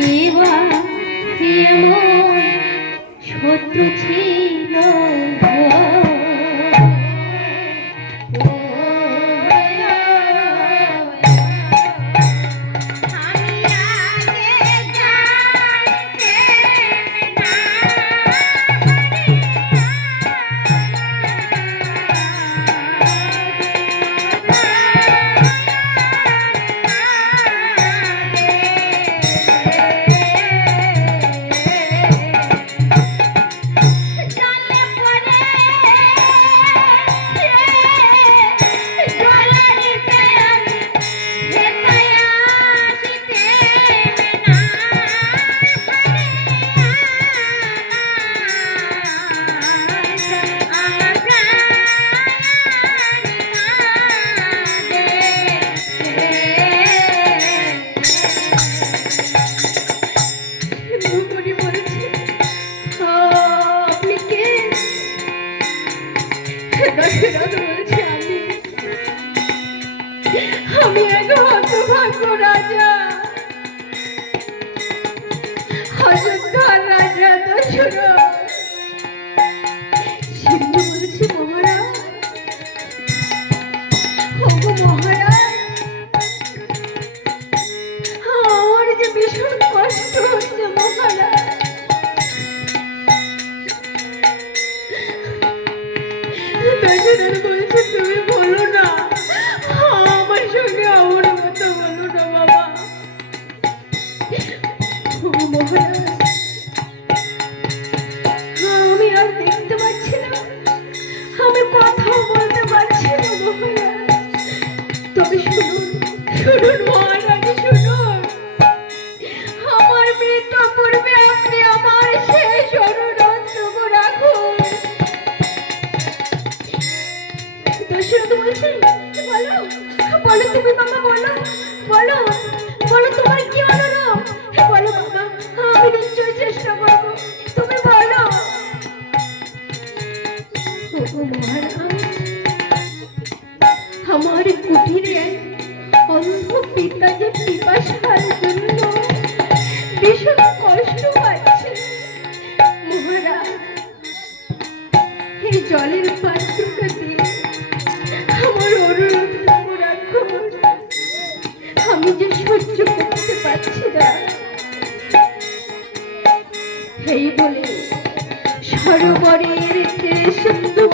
কেবা এমন শত্রু ছিল আমি এক হতভাগ্য রাজা, অযোধ্যার রাজা দশরথ। সিন্ধু বলছি মহারাজ, ওগো মহারাজ, আমার যে ভীষণ কষ্ট হচ্ছে মহারাজ। দশরথ বলছে তুমি বলো না, আমার সঙ্গে আমার কথা বলো না বাবা। মহারাজ, আমি আর দেখতে পাচ্ছি না, আমি কথাও বলতে পারছি না মহারাজ। তবে শুনুন শুনুন মহারাজ, শুনুন, আমার মৃত্যু পূর্বে আপনি আমার শেষ অনুরোধটুকু রাখুন। দশরথ বলছে বলো বলো তুমি বাবা, বলো বলো বলো তোমার কি অনুরোধ, বলো বাবা, আমি নিশ্চয়ই চেষ্টা করব, তুমি বলো। ওগো মহারাজ, আমার কুটিরে অন্ধ পিতা যে পিপাসার জন্য ভীষণ কষ্ট পাচ্ছে মহারাজ, এই জলের পাত্রটা দিয়ে আমার অনুরোধটুকু রাখুন, আমি যে সহ্য করতে পারছি না। এই বলে সরোবরের যে সিন্ধু